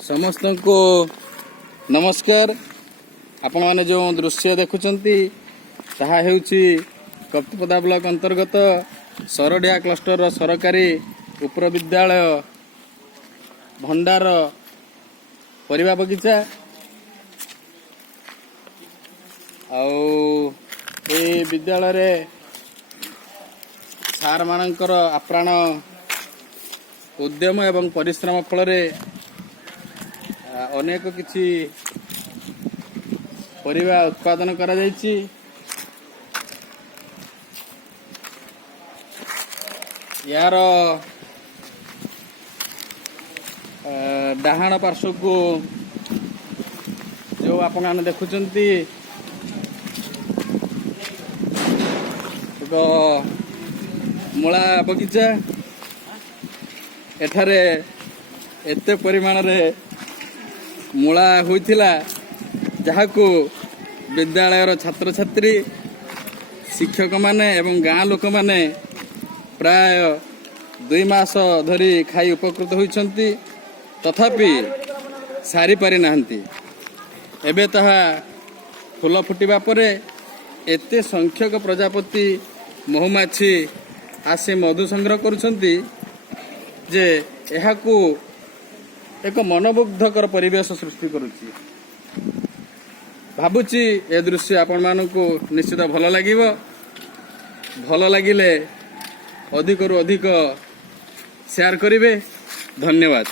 समस्त को नमस्कार। आपण मैंने जो दृश्य देखुंती ताहा हेउची कप्तिपदा ब्लॉक अंतर्गत सरडिया क्लस्टर सरकारी उपर विद्यालय भंडार परिवा बगीचा ए विद्यालय रे सार मानकर आप्राण उद्यम एवं परिश्रम फल अनेक किछि परिवा उत्पादन करा जायछि। यार डाहाण पार्श्व को जो आपण मैंने देखुंती एक मूला बगीचा एठारे एते परिमाण रे मूला होइथिला जहाकू विद्यालयर छात्र छात्री शिक्षक माने एवं गाँ लोक माने प्राय 2 मास धरी खाई उपकृत होइछंती तथापि सारी पारि नाहंती। एबे ताहा फूल फुटिबा परे एते संख्यक प्रजापति महुमाछी आसी मधु संग्रह करुछंती जे एहाकू एक मनमुग्धकर परिवेश सृष्टि करुछि। भाबुची ए दृश्य आपण मानकू निश्चित भल लागिबो। भल लागिले अधिक रु अधिक शेयर करिवे। धन्यवाद।